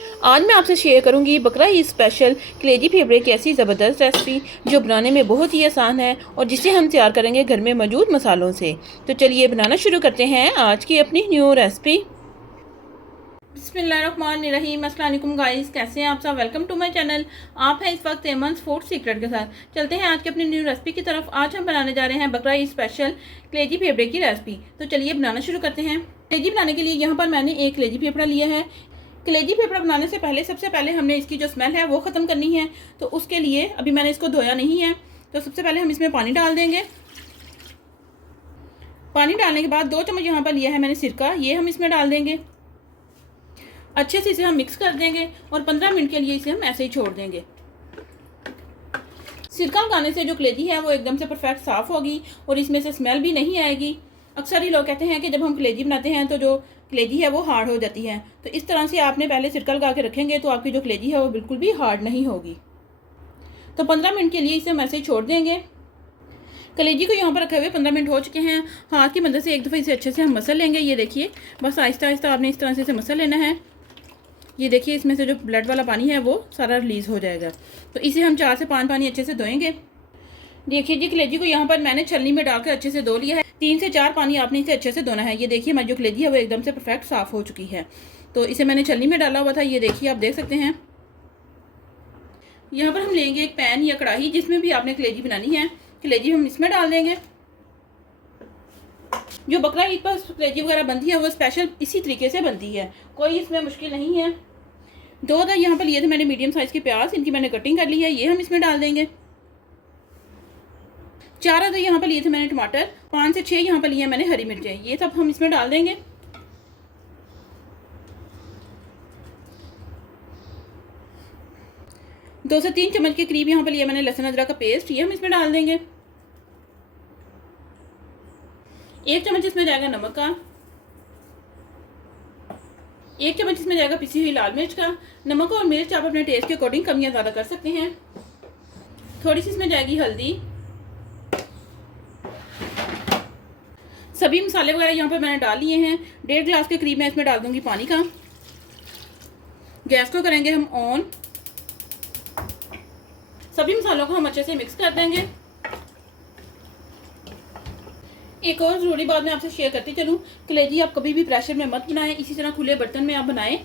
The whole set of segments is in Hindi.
आज मैं आपसे शेयर करूंगी बकरा ईद स्पेशल कलेजी फेवरेट की ऐसी ज़बरदस्त रेसिपी जो बनाने में बहुत ही आसान है और जिसे हम तैयार करेंगे घर में मौजूद मसालों से। तो चलिए बनाना शुरू करते हैं आज की अपनी न्यू रेसिपी। बिस्मिल्लाहिर्रहमानिर्रहीम। अस्सलाम वालेकुम गाइस, कैसे हैं आप सब। Welcome to my channel. आप हैं इस वक्त एमन्स फूड सीक्रेट के साथ। चलते हैं आज की अपनी न्यू रेसिपी की तरफ। आज हम बनाने जा रहे हैं बकरा ईद स्पेशल कलेजी फेफड़े की रेसिपी। तो चलिए बनाना शुरू करते हैं। कलेजी बनाने के लिए यहाँ पर मैंने एक कलेजी फेफड़ा लिया है। कलेजी फेफड़ा बनाने से पहले सबसे पहले हमने इसकी जो स्मेल है वो ख़त्म करनी है। तो उसके लिए अभी मैंने इसको धोया नहीं है। तो सबसे पहले हम इसमें पानी डाल देंगे। पानी डालने के बाद 2 चम्मच यहाँ पर लिया है मैंने सिरका, ये हम इसमें डाल देंगे। अच्छे से इसे हम मिक्स कर देंगे और 15 मिनट के लिए इसे हम ऐसे ही छोड़ देंगे। सिरका लगाने से जो कलेजी है वो एकदम से परफेक्ट साफ़ होगी और इसमें से स्मेल भी नहीं आएगी। अक्सर ही लोग कहते हैं कि जब हम कलेजी बनाते हैं तो जो कलेजी है वो हार्ड हो जाती है। तो इस तरह से आपने पहले सिरका लगा के रखेंगे तो आपकी जो कलेजी है वो बिल्कुल भी हार्ड नहीं होगी। तो 15 मिनट के लिए इसे हम ऐसे ही छोड़ देंगे। कलेजी को यहाँ पर रखे हुए 15 मिनट हो चुके हैं। हाथ की मदद से एक दफ़ा इसे अच्छे से हम मसल लेंगे। ये देखिए, बस आहिस्ता आहिस्ता आपने इस तरह से इसे मसल लेना है। ये देखिए, इसमें से जो ब्लड वाला पानी है वो सारा रिलीज़ हो जाएगा। तो इसे हम 4 से 5 पानी अच्छे से धोएंगे। देखिए जी, कलेजी को यहाँ पर मैंने छलनी में डालकर अच्छे से धो लिया है। 3 से 4 पानी आपने इसे अच्छे से धोना है। ये देखिए, हमारी जो कलेजी है वो एकदम से परफेक्ट साफ़ हो चुकी है। तो इसे मैंने छलनी में डाला हुआ था। ये देखिए, आप देख सकते हैं। यहाँ पर हम लेंगे एक पैन या कढ़ाई, जिसमें भी आपने कलेजी बनानी है। कलेजी हम इसमें डाल देंगे। जो बकरा ईद पर कलेजी वगैरह बनती है वो स्पेशल इसी तरीके से बनती है, कोई इसमें मुश्किल नहीं है। 2 अदर यहाँ पर लिए थे मैंने मीडियम साइज़ के प्याज, इनकी मैंने कटिंग कर ली है, ये हम इसमें डाल देंगे। 4 अदर यहाँ पर लिए थे मैंने टमाटर, 5 से 6 यहाँ पर लिए मैंने हरी मिर्चें, ये सब हम इसमें डाल देंगे। दो से 3 चम्मच के करीब यहाँ पर लिया मैंने लहसुन अदरक का पेस्ट, ये हम इसमें डाल देंगे। 1 चम्मच इसमें जाएगा नमक का। 1 चम्मच इसमें जाएगा पिसी हुई लाल मिर्च का। नमक और मिर्च आप अपने टेस्ट के अकॉर्डिंग कम या ज़्यादा कर सकते हैं। थोड़ी सी इसमें जाएगी हल्दी। सभी मसाले वगैरह यहाँ पर मैंने डाल लिए हैं। 1.5 गिलास के करीब मैं इसमें डाल दूंगी पानी का। गैस को करेंगे हम ऑन। सभी मसालों को हम अच्छे से मिक्स कर देंगे। एक और ज़रूरी बात मैं आपसे शेयर करती चलूँ, कलेजी आप कभी भी प्रेशर में मत बनाएं, इसी तरह खुले बर्तन में आप बनाएं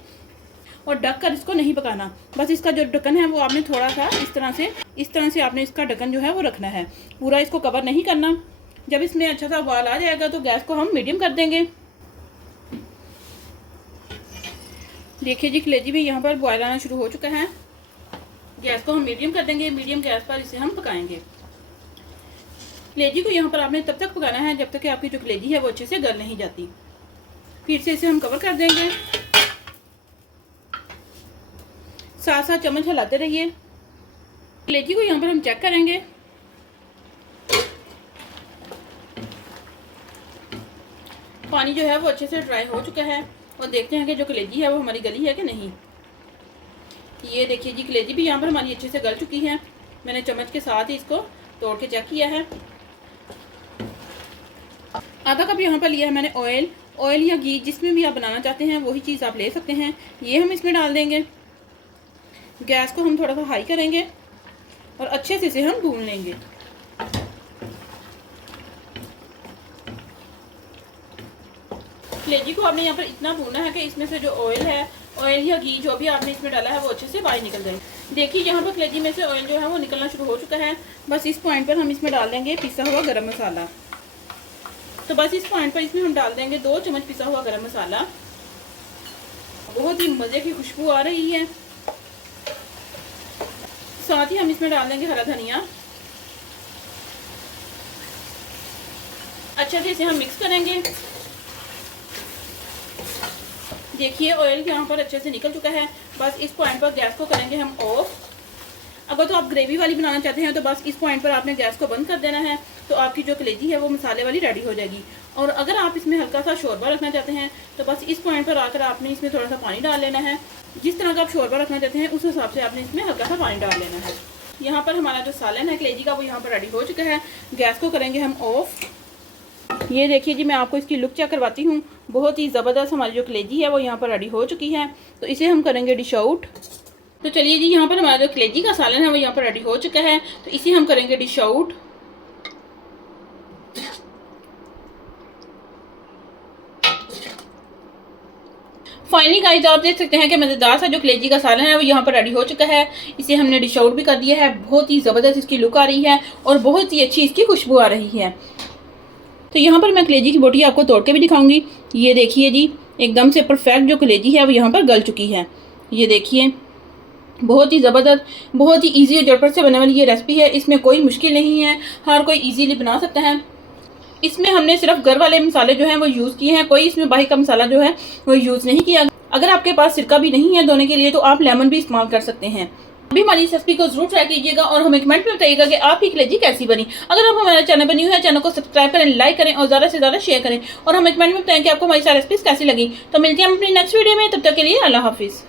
और ढक कर इसको नहीं पकाना। बस इसका जो ढक्कन है वो आपने थोड़ा सा इस तरह से आपने इसका ढक्कन जो है वो रखना है, पूरा इसको कवर नहीं करना। जब इसमें अच्छा सा उबाल आ जाएगा तो गैस को हम मीडियम कर देंगे। देखिए जी, कलेजी भी यहाँ पर बॉयल आना शुरू हो चुका है। गैस को हम मीडियम कर देंगे। मीडियम गैस पर इसे हम पकाएंगे। कलेजी को यहाँ पर आपने तब तक पकाना है जब तक कि आपकी जो कलेजी है वो अच्छे से गल नहीं जाती। फिर से इसे हम कवर कर देंगे। साथ साथ चम्मच हिलाते रहिए। कलेजी को यहाँ पर हम चेक करेंगे। पानी जो है वो अच्छे से ड्राई हो चुका है और देखते हैं कि जो कलेजी है वो हमारी गली है कि नहीं। ये देखिए जी, कलेजी भी यहाँ पर हमारी अच्छे से गल चुकी है। मैंने चम्मच के साथ ही इसको तोड़ के चेक किया है। आधा कप यहाँ पर लिया है मैंने ऑयल या घी, जिसमें भी आप बनाना चाहते हैं वही चीज़ आप ले सकते हैं। ये हम इसमें डाल देंगे। गैस को हम थोड़ा सा हाई करेंगे और अच्छे से इसे हम भून लेंगे। कलेजी को आपने यहाँ पर इतना भूनना है कि इसमें से जो ऑयल या घी जो भी आपने इसमें डाला है वो अच्छे से बाहर निकल जाए। देखिए, यहाँ पर कलेजी में से ऑयल जो है वो निकलना शुरू हो चुका है। बस इस पॉइंट पर हम इसमें डाल देंगे पिसा हुआ गरम मसाला। तो बस इस पॉइंट पर इसमें हम डाल देंगे 2 चम्मच पिसा हुआ गरम मसाला। बहुत ही मज़े की खुशबू आ रही है। साथ ही हम इसमें डाल देंगे हरा धनिया। अच्छे से इसे हम मिक्स करेंगे। देखिए, ऑयल यहाँ पर अच्छे से निकल चुका है। बस इस पॉइंट पर गैस को करेंगे हम ऑफ। अगर तो आप ग्रेवी वाली बनाना चाहते हैं तो बस इस पॉइंट पर आपने गैस को बंद कर देना है, तो आपकी जो कलेजी है वो मसाले वाली रेडी हो जाएगी। और अगर आप इसमें हल्का सा शोरबा रखना चाहते हैं तो बस इस पॉइंट पर आकर आपने इसमें थोड़ा सा पानी डाल लेना है। जिस तरह का आप शोरबा रखना चाहते हैं उस हिसाब से आपने इसमें हल्का सा पानी डाल लेना है। यहाँ पर हमारा जो सालन है कलेजी का वो यहाँ पर रेडी हो चुका है। गैस को करेंगे हम ऑफ। ये देखिए जी, मैं आपको इसकी लुक चेक करवाती हूँ। बहुत ही ज़बरदस्त हमारी जो कलेजी है वो यहाँ पर रेडी हो चुकी है। तो इसे हम करेंगे डिश आउट। तो चलिए जी, यहाँ पर हमारा जो कलेजी का सालन है वो यहाँ पर रेडी हो चुका है। तो इसे हम करेंगे डिश आउट। फाइनली गाइस, आप देख सकते हैं कि मज़ेदार सा जो कलेजी का सालन है वो यहाँ पर रेडी हो चुका है। इसे हमने डिश आउट भी कर दिया है। बहुत ही ज़बरदस्त इसकी लुक आ रही है और बहुत ही अच्छी इसकी खुशबू आ रही है। तो यहाँ पर मैं कलेजी की बोटी आपको तोड़ के भी दिखाऊंगी। ये देखिए जी, एकदम से परफेक्ट जो कलेजी है वो यहाँ पर गल चुकी है। ये देखिए, बहुत ही ज़बरदस्त, बहुत ही ईजी और झटपट से बनने वाली ये रेसिपी है। इसमें कोई मुश्किल नहीं है, हर कोई ईजीली बना सकता है। इसमें हमने सिर्फ घर वाले मसाले जो हैं वो यूज़ किए हैं, कोई इसमें बाहर का मसाला जो है वो यूज़ नहीं किया। अगर आपके पास सिरका भी नहीं है धोने के लिए तो आप लेमन भी इस्तेमाल कर सकते हैं। अभी हमारी इस रेसिपी को जरूर ट्राई कीजिएगा और हमें कमेंट में बताइएगा कि आपकी कलेजी कैसी बनी। अगर आप हमारे चैनल पर न्यू है, चैनल को सब्सक्राइब करें, लाइक करें और ज़्यादा से ज़्यादा शेयर करें और हमें कमेंट में बताएं कि आपको हमारी सारी रेसिपीज कैसी लगी। तो मिलते हैं हम अपनी नेक्स्ट वीडियो में, तब तक के लिए अल्लाह हाफिज़।